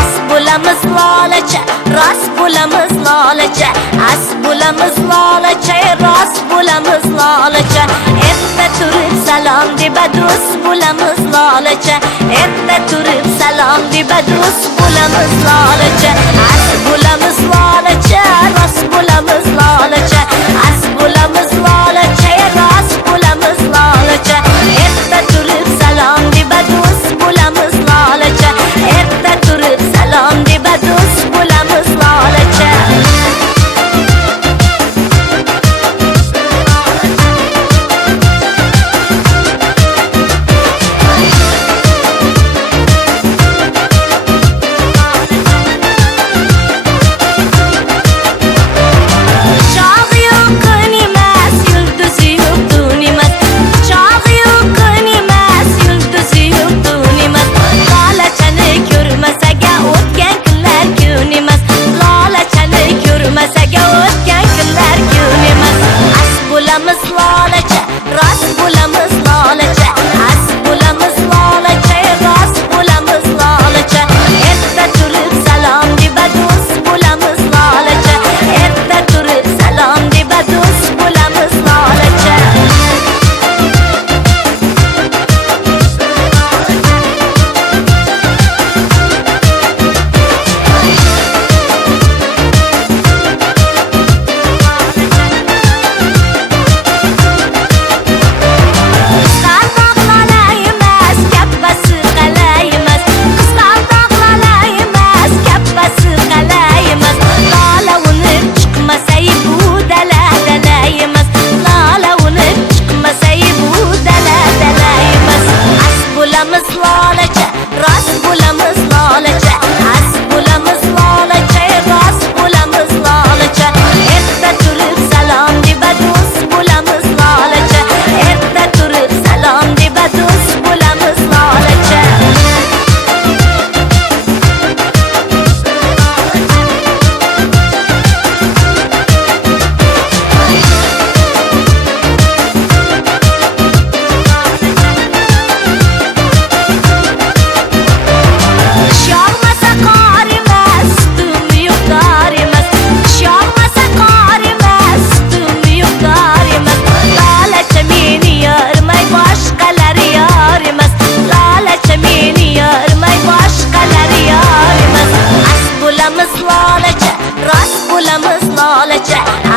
Asbulamız lalaça, rast bulamız lalaça. Asbulamız lalaça, rast bulamız lalaça. Ette turib salam dibe dost bulamız lalaça. Ette turib salam dibe dost bulamız lalaça. Asbulamız lalaça, rast bulamız lalaça. Asbulamız lalaça, rast bulamız lalaça. Ette turib salam dibe dost bulamız lalaça. Ette turib salam dibe dost bulamız lalaça.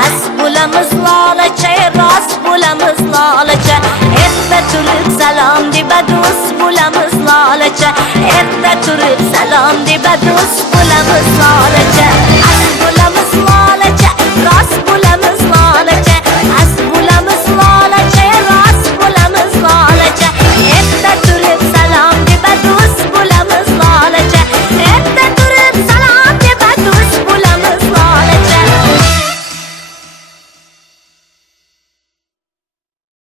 Asbulamız lalaça, rast bulamız lalaça. Ette turib salam dibe dost bulamız lalaça. Ette turib salam dibe dost bulamız lalaça.